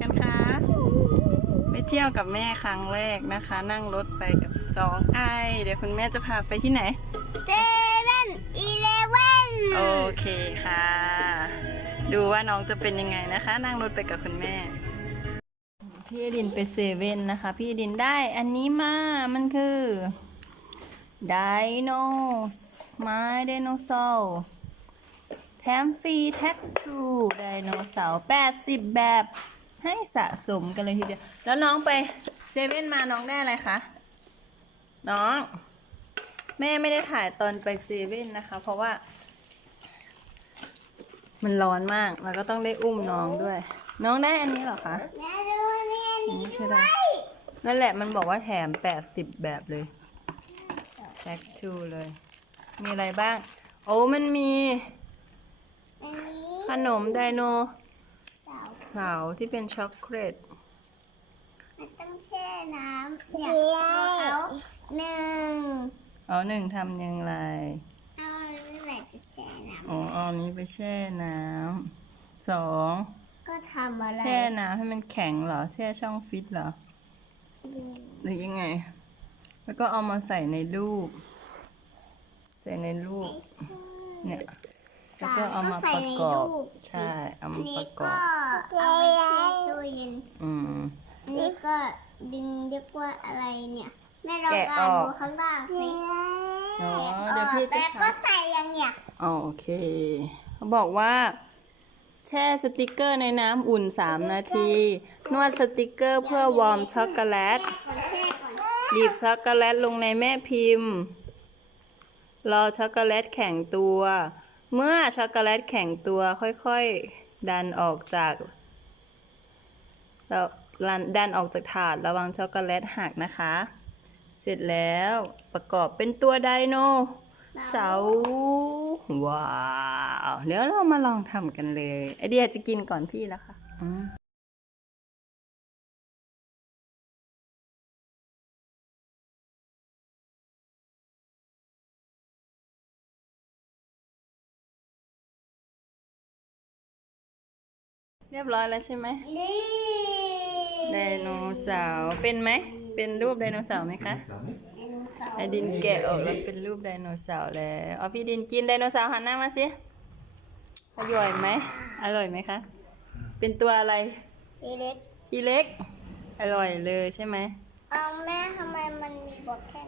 กันคะ ไปเที่ยวกับแม่ครั้งแรกนะคะ นั่งรถไปกับสองไอ เดี๋ยวคุณแม่จะพาไปที่ไหนเซเว่นอีเลเว่นโอเคค่ะ ดูว่าน้องจะเป็นยังไงนะคะ นั่งรถไปกับคุณแม่ พี่อดินไปเซเว่นนะคะ พี่อดินได้อันนี้มา มันคือไดโนไม้ไดโนเสาร์แถมฟรีแท็กทูไดโนเสาร์80 แบบ ให้สะสมกันเลยทีเดียว แล้วน้องไปเซเว่นมาน้องได้อะไรคะ น้อง แม่ไม่ได้ถ่ายตอนไปเซเว่นนะคะ เพราะว่า มันร้อนมาก แล้วก็ต้องได้อุ้มน้องด้วย น้องได้อันนี้เหรอคะแม่ดูนี่อันนี้คือด้อะไรวยนั่นแหละมันบอกว่าแถม80แบบเลยแพ็คทูเลย มีอะไรบ้าง โอ้มันมีอันนี้ขนมไดโน สาวเสาร์ที่เป็นช็อกโกแลตมันต้องแช่น้ำเนี่ยเขาหนึ่งอ๋อหนึ่งทำยังไงเอาเรื่อยๆไปแช่น้อ๋อเอาอันนี้ไปแช่น้ำสองำก็ทำอะไรแช่น้ำให้มันแข็งเหรอแช่ช่องฟิตเหรอหรือยังไง แล้วก็เอามาใส่ในรูป ใส่ในรูปเนี่ย แล้วก็เอามาประกอบใช่เอาอัมานปนี้ระกก็อบเอาไปแช่ตู้เย็นอืมอันนี้ก็ดึงเรียกว่าอะไรเนี่ยแม่ลองแกะอ่านออกดูข้างล่างสิอ๋อแกะอเดี๋ยวอกพี่จะแต่ก็ทำใส่อย่างเนี้ยอ๋อโอเคเขาบอกว่า แช่สติกเกอร์ในน้ำอุ่น 3 นาที นวดสติกเกอร์เพื่อวอร์มช็อกโกแลตก่อนแช่ก่อนบีบช็อกโกแลตลงในแม่พิมพ์ รอช็อกโกแลตแข็งตัว เมื่อช็อกโกแลตแข็งตัวค่อยๆ ดันออกจากแล้วดันออกจากถาดระวังช็อกโกแลตหักนะคะ เสร็จแล้วประกอบเป็นตัวไดโนเสาร์ว้าว เดี๋ยวเรามาลองทำกันเลยไอเดียจะกินก่อนพี่แล้วค่ะ เรียบร้อยแล้วใช่ไหมนี่ไดโนเสาร์เป็นไหม เป็นรูปไดโนเสาร์ไหมคะไอดินแกะออกแล้วเป็นรูปไดโนเสาร์แล้วเอาพี่ดินกินไดโนเสาร์หันหน้ามาสิอร่อยไหมอร่อยไหมคะ เป็นตัวอะไรทีเล็กทีเล็ก อร่อยเลยใช่ไหมเอาแม่ทำไมมันมีบอกแค่